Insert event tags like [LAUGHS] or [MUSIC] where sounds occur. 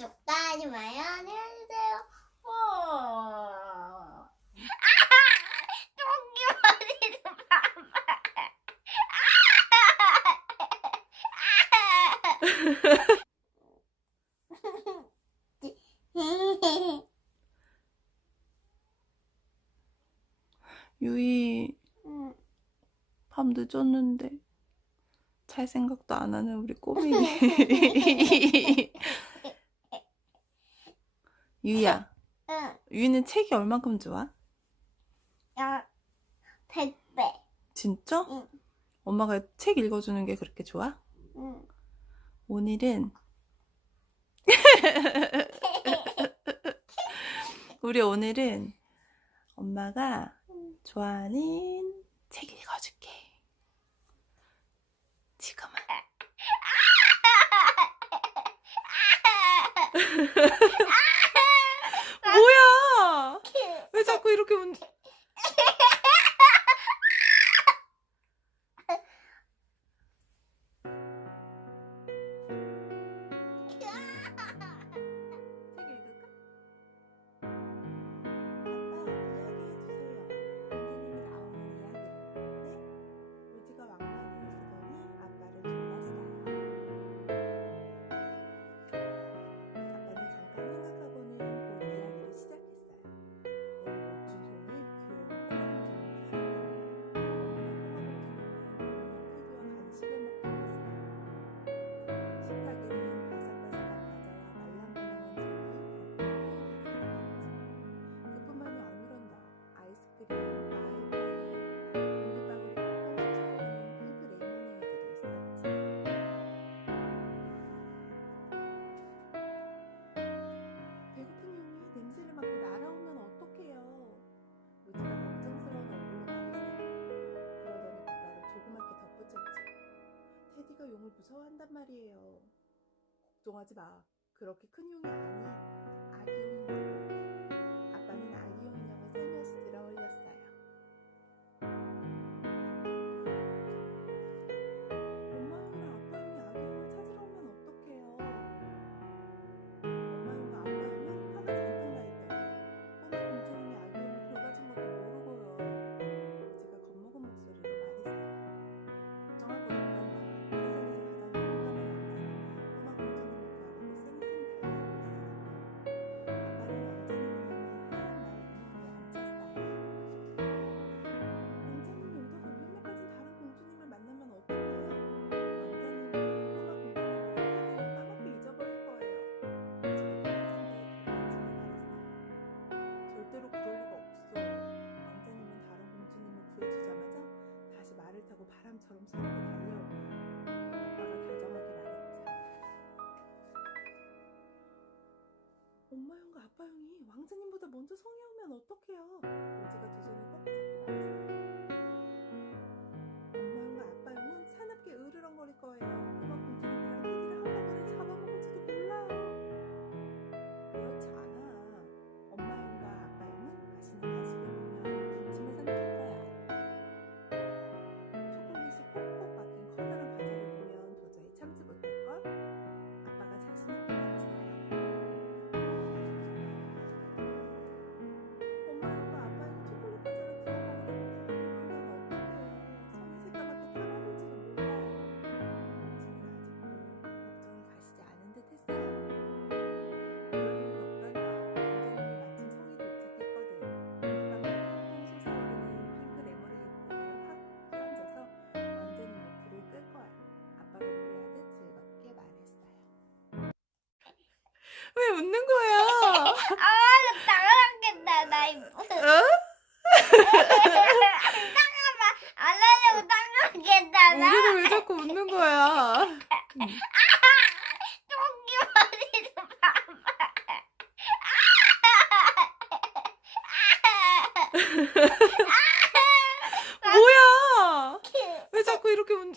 독다하지 마요. 안녕히 계세요. 어. 유이 응. 밤 늦었는데 잘 생각도 안 하는 우리 꼬맹이 [LAUGHS] 유야. 응. 유는 책이 얼만큼 좋아? 야, 100배. 진짜? 응. 엄마가 책 읽어주는 게 그렇게 좋아? 응. 오늘은 [LAUGHS] 우리 오늘은 엄마가 좋아하는 책 읽어줄게. 지금은. [LAUGHS] 아! 걱정하지 마. 그렇게 큰 용이 아니. 아기 용. 바람처럼 서울로 달려오고 아빠가 다정하게 말했지. 엄마 형과 아빠 형이 왕자님보다 먼저 성에 오면 어떡해요? 왜 웃는 거야? 아, 나가겠다, 나 이거. 어? 따가봐. 안 하려고 따가겠다, 우리가 왜 자꾸 웃는 거야? 토끼 뭐야? 아! 왜 자꾸 이렇게 웃는